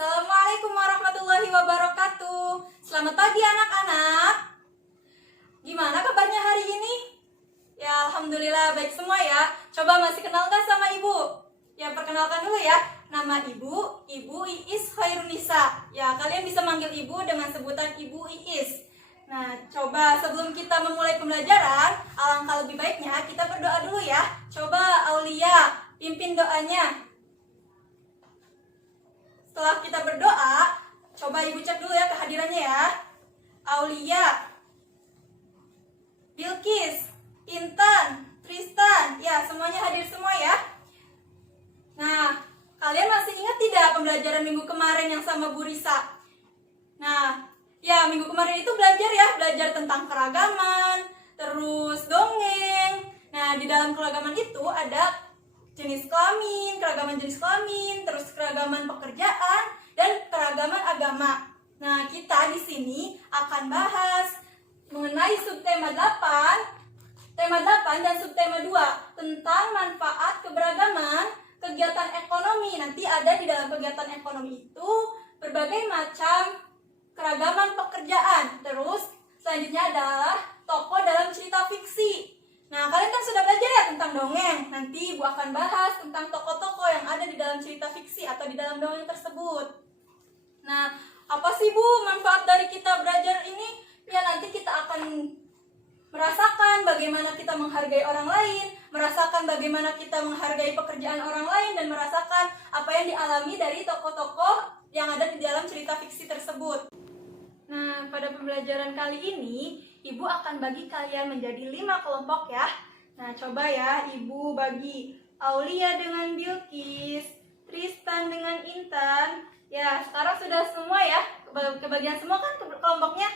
Assalamualaikum warahmatullahi wabarakatuh. Selamat pagi anak-anak. Gimana kabarnya hari ini? Ya, alhamdulillah baik semua ya. Coba masih kenal gak sama ibu? Ya, perkenalkan dulu ya. Nama ibu, Ibu Iis Khairunisa. Ya, kalian bisa manggil ibu dengan sebutan Ibu Iis. Nah, coba sebelum kita memulai pembelajaran, alangkah lebih baiknya kita berdoa dulu ya. Coba Aulia, pimpin doanya. Setelah kita berdoa, coba ibu cek dulu ya kehadirannya ya. Aulia, Bilkis, Intan, Tristan, ya semuanya hadir semua ya. Nah, kalian masih ingat tidak pembelajaran minggu kemarin yang sama Bu Risa? Nah, ya minggu kemarin itu belajar tentang keragaman, terus dongeng. Nah, di dalam keragaman itu ada keragaman jenis kelamin, terus keragaman pekerjaan, dan keragaman agama. Nah, kita di sini akan bahas mengenai subtema 8 dan subtema 2 tentang manfaat keberagaman kegiatan ekonomi. Nanti ada di dalam kegiatan ekonomi itu berbagai macam keragaman pekerjaan. Terus selanjutnya adalah tokoh dalam cerita fiksi. Nah, kalian kan sudah belajar ya tentang dongeng. Nanti Ibu akan bahas tentang tokoh-tokoh yang ada di dalam cerita fiksi atau di dalam dongeng tersebut. Nah, apa sih Bu manfaat dari kita belajar ini? Ya, nanti kita akan merasakan bagaimana kita menghargai orang lain, merasakan bagaimana kita menghargai pekerjaan orang lain, dan merasakan apa yang dialami dari tokoh-tokoh yang ada di dalam cerita fiksi tersebut. Nah, pada pembelajaran kali ini, Ibu akan bagi kalian menjadi 5 kelompok ya. Nah, coba ya, Ibu bagi Aulia dengan Bilkis, Tristan dengan Intan. Ya, sekarang sudah semua ya, kebagian semua kan kelompoknya.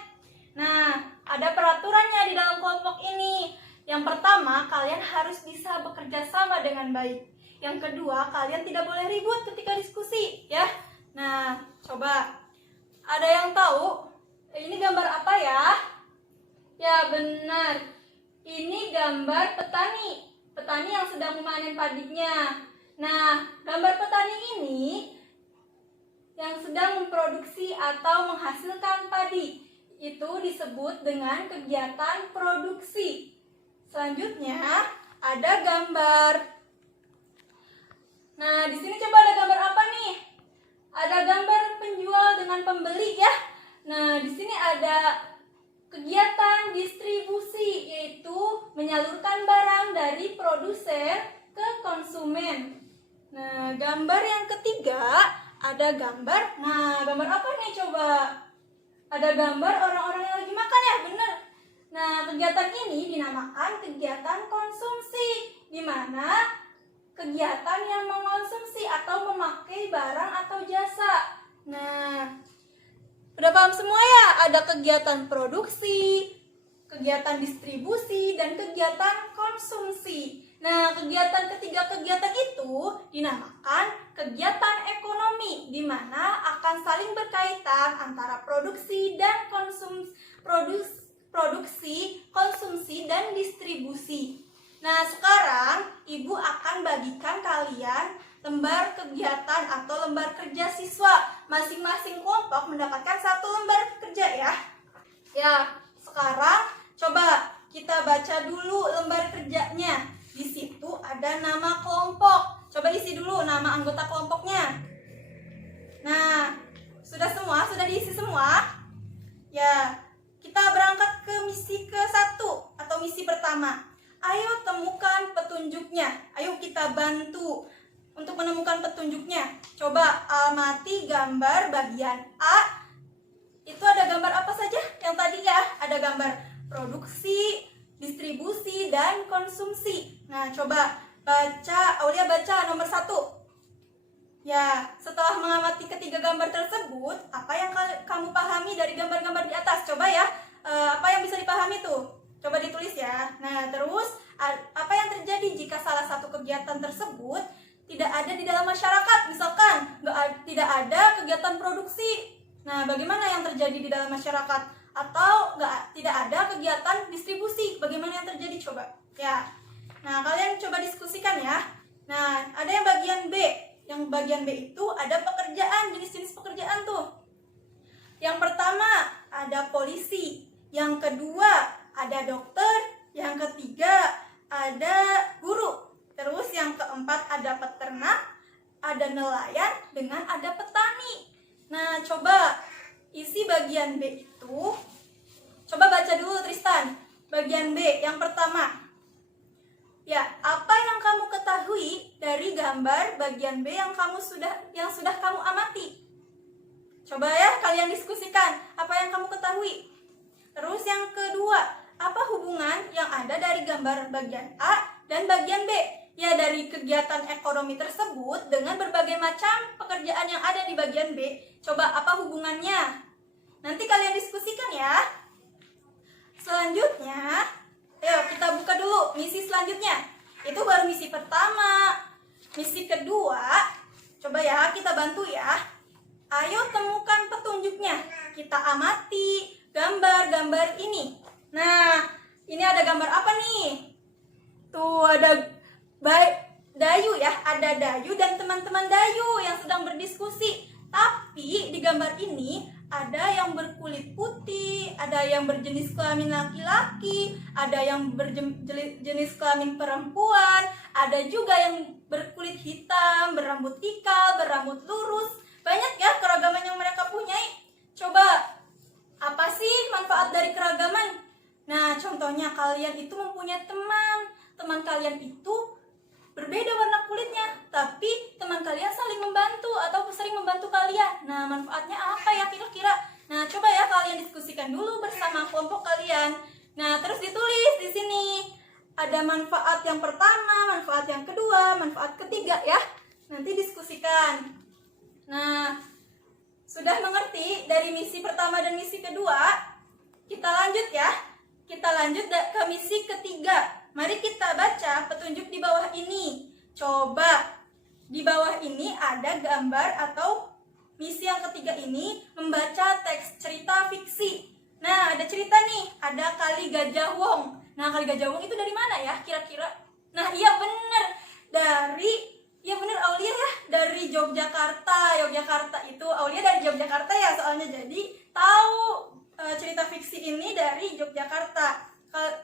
Nah, ada peraturannya di dalam kelompok ini. Yang pertama, kalian harus bisa bekerja sama dengan baik. Yang kedua, kalian tidak boleh ribut ketika diskusi ya. Nah, coba ada yang tahu ini gambar apa ya? Ya benar, ini gambar petani yang sedang memanen padinya. Nah, gambar petani ini yang sedang memproduksi atau menghasilkan padi itu disebut dengan kegiatan produksi. Selanjutnya ada gambar. Nah, di sini coba ada gambar apa nih? Ada gambar penjual dengan pembeli ya. Nah, di sini ada kegiatan distribusi, yaitu menyalurkan barang dari produsen ke konsumen. Nah, gambar yang ketiga ada gambar. Nah, gambar apa nih coba? Ada gambar orang-orang yang lagi makan ya, bener. Nah, kegiatan ini dinamakan kegiatan konsumsi, di mana kegiatan yang mengonsumsi atau memakai barang atau jasa. Nah, udah paham semua ya? Ada kegiatan produksi, kegiatan distribusi, dan kegiatan konsumsi. Nah, kegiatan itu dinamakan kegiatan ekonomi, di mana akan saling berkaitan antara produksi, konsumsi, dan distribusi. Nah, sekarang Ibu akan bagikan kalian lembar kegiatan atau lembar kerja siswa. Masing-masing kelompok mendapatkan 1 lembar kerja ya. Ya, sekarang coba kita baca dulu lembar kerjanya. Di situ ada nama kelompok. Coba isi dulu nama anggota kelompoknya. Nah, sudah semua? Sudah diisi semua? Ya, kita berangkat ke misi ke-1 atau misi pertama. Ayo temukan petunjuknya. Ayo kita bantu untuk menemukan petunjuknya. Coba amati gambar bagian A. Itu ada gambar apa saja yang tadi ya? Ada gambar produksi, distribusi, dan konsumsi. Nah, coba Aulia baca nomor 1. Ya, setelah mengamati ketiga gambar tersebut, apa yang kamu pahami dari gambar-gambar di atas? Coba ya, apa yang bisa dipahami tuh? Coba ditulis ya. Nah, terus apa yang terjadi jika salah satu kegiatan tersebut tidak ada di dalam masyarakat? Misalkan tidak ada kegiatan produksi. Nah, bagaimana yang terjadi di dalam masyarakat? Atau tidak ada kegiatan distribusi? Bagaimana yang terjadi coba? Ya. Nah, kalian coba diskusikan ya. Nah, ada yang bagian B. Yang bagian B itu ada pekerjaan, jenis-jenis pekerjaan tuh. Yang pertama ada polisi, yang kedua ada dokter, yang ketiga ada guru, terus yang keempat ada peternak, ada nelayan, dengan ada petani. Nah, coba isi bagian B itu. Coba baca dulu Tristan. Bagian B yang pertama. Ya, apa yang kamu ketahui dari gambar bagian B yang sudah kamu amati? Coba ya kalian diskusikan apa yang kamu ketahui. Terus yang kedua, apa hubungan yang ada dari gambar bagian A dan bagian B? Ya, dari kegiatan ekonomi tersebut dengan berbagai macam pekerjaan yang ada di bagian B. Coba apa hubungannya? Nanti kalian diskusikan ya. Selanjutnya, ayo kita buka dulu misi selanjutnya. Itu baru misi pertama. Misi kedua, coba ya kita bantu ya. Ayo temukan petunjuknya. Kita amati gambar-gambar ini. Nah, ini ada gambar apa nih? Tuh ada Dayu ya, ada Dayu dan teman-teman Dayu yang sedang berdiskusi. Tapi di gambar ini ada yang berkulit putih, ada yang berjenis kelamin laki-laki, ada yang berjenis kelamin perempuan, ada juga yang berkulit hitam, berambut ikal, berambut lurus. Banyak ya keragaman yang mereka punyai. Coba, apa sih manfaat dari keragaman? Nah, contohnya kalian itu mempunyai teman. Teman kalian itu berbeda warna kulitnya, tapi teman kalian saling membantu atau sering membantu kalian. Nah, manfaatnya apa ya kira-kira? Nah, coba ya kalian diskusikan dulu bersama kelompok kalian. Nah, terus ditulis di sini. Ada manfaat yang pertama, manfaat yang kedua, manfaat ketiga ya. Nanti diskusikan. Nah, sudah mengerti dari misi pertama dan misi kedua? Kita lanjut ya. Kita lanjut ke misi ketiga. Mari kita baca petunjuk di bawah ini. Coba, di bawah ini ada gambar atau misi yang ketiga ini membaca teks cerita fiksi. Nah, ada cerita nih, ada Kali Gajah Wong. Nah, Kali Gajah Wong itu dari mana ya kira-kira? Nah, iya bener. Aulia ya, dari Yogyakarta. Yogyakarta itu, Aulia dari Yogyakarta ya soalnya, jadi tahu cerita fiksi ini dari Yogyakarta.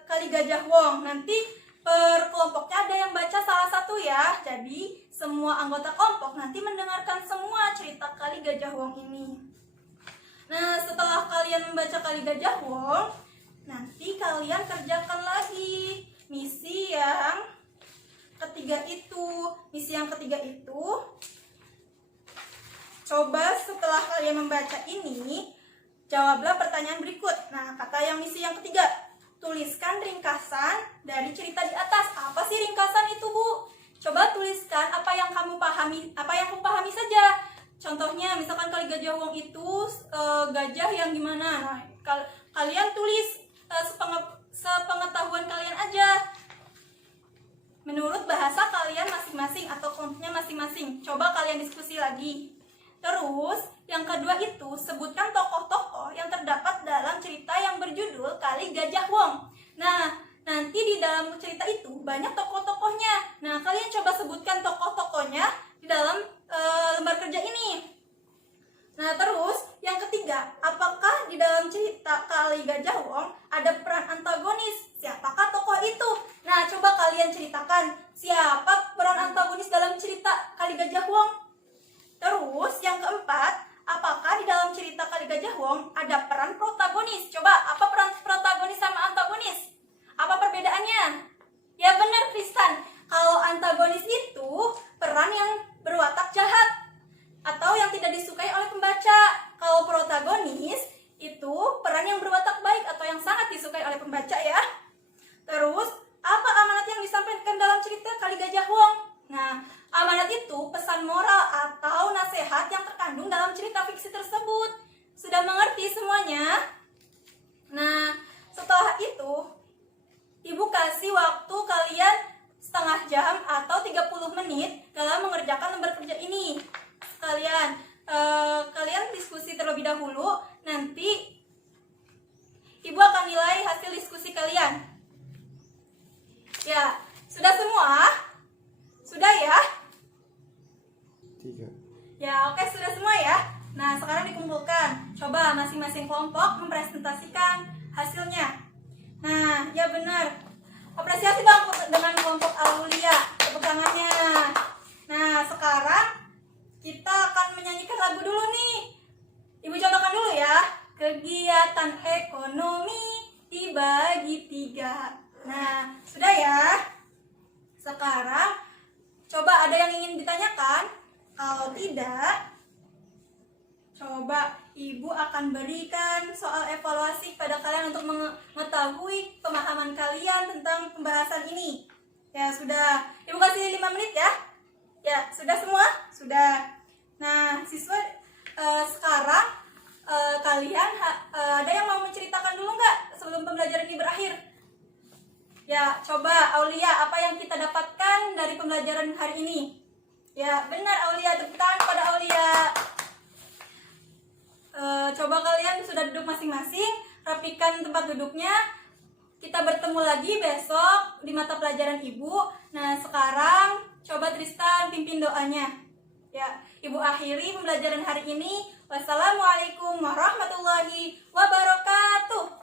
Kali Gajah Wong. Nanti per kelompoknya ada yang baca salah satu ya. Jadi semua anggota kelompok nanti mendengarkan semua cerita Kali Gajah Wong ini. Nah, setelah kalian membaca Kali Gajah Wong, nanti kalian kerjakan lagi misi yang ketiga itu. Misi yang ketiga itu, coba setelah kalian membaca ini, jawablah pertanyaan berikut. Nah, kata yang misi yang ketiga, tuliskan ringkasan dari cerita di atas. Apa sih ringkasan itu, Bu? Coba tuliskan apa yang kamu pahami saja. Contohnya, misalkan Kali Gajah Wong itu gajah yang gimana? Nah, kalian tulis sepengetahuan kalian aja. Menurut bahasa kalian masing-masing atau kelompoknya masing-masing. Coba kalian diskusi lagi. Terus, yang kedua itu, sebutkan tokoh-tokoh yang terdapat dalam cerita yang berjudul Kali Gajah Wong. Nah, nanti di dalam cerita itu banyak tokoh-tokohnya. Nah, kalian coba sebutkan tokoh-tokohnya di dalam lembar kerja ini. Nah, terus yang ketiga, apakah di dalam cerita Kali Gajah Wong ada peran antagonis? Siapakah tokoh itu? Nah, coba kalian ceritakan siapa peran antagonis dalam cerita Kali Gajah Wong. Terus yang keempat, apakah di dalam cerita Kali Gajah Wong ada peran protagonis? Coba, apa peran protagonis sama antagonis? Apa perbedaannya? Ya benar, Tristan. Kalau antagonis itu peran yang berwatak jahat atau yang tidak disukai oleh pembaca. Kalau protagonis itu peran yang berwatak baik atau yang sangat disukai oleh pembaca ya. Terus, apa amanat yang disampaikan dalam cerita Kali Gajah Wong? Nah, amanat itu pesan moral atau nasihat yang terkandung dalam cerita fiksi tersebut. Sudah mengerti semuanya? Nah, setelah itu, Ibu kasih waktu kalian setengah jam atau 30 menit dalam mengerjakan lembar kerja ini. Kalian diskusi terlebih dahulu, nanti Ibu akan nilai hasil diskusi kalian. Ya, sudah semua? Sudah ya? Ya, oke, sudah semua ya. Nah, sekarang dikumpulkan. Coba masing-masing kelompok mempresentasikan hasilnya. Nah, ya benar. Apresiasi dong dengan kelompok Aulia. Tepuk tangannya. Nah, sekarang kita akan menyanyikan lagu dulu nih. Ibu contohkan dulu ya. Kegiatan ekonomi dibagi 3. Nah, sudah ya. Sekarang coba ada yang ingin ditanyakan? Kalau tidak, coba Ibu akan berikan soal evaluasi kepada kalian untuk mengetahui pemahaman kalian tentang pembahasan ini. Ya, sudah. Ibu kasih 5 menit ya. Ya, sudah semua? Sudah. Nah, siswa sekarang kalian ada yang mau menceritakan dulu nggak sebelum pembelajaran ini berakhir? Ya, coba Aulia, apa yang kita dapatkan dari pembelajaran hari ini? Ya, benar Aulia, tepuk tangan pada Aulia. Coba kalian sudah duduk masing-masing, rapikan tempat duduknya. Kita bertemu lagi besok di mata pelajaran Ibu. Nah, sekarang coba Tristan pimpin doanya. Ya, Ibu akhiri pembelajaran hari ini. Wassalamualaikum warahmatullahi wabarakatuh.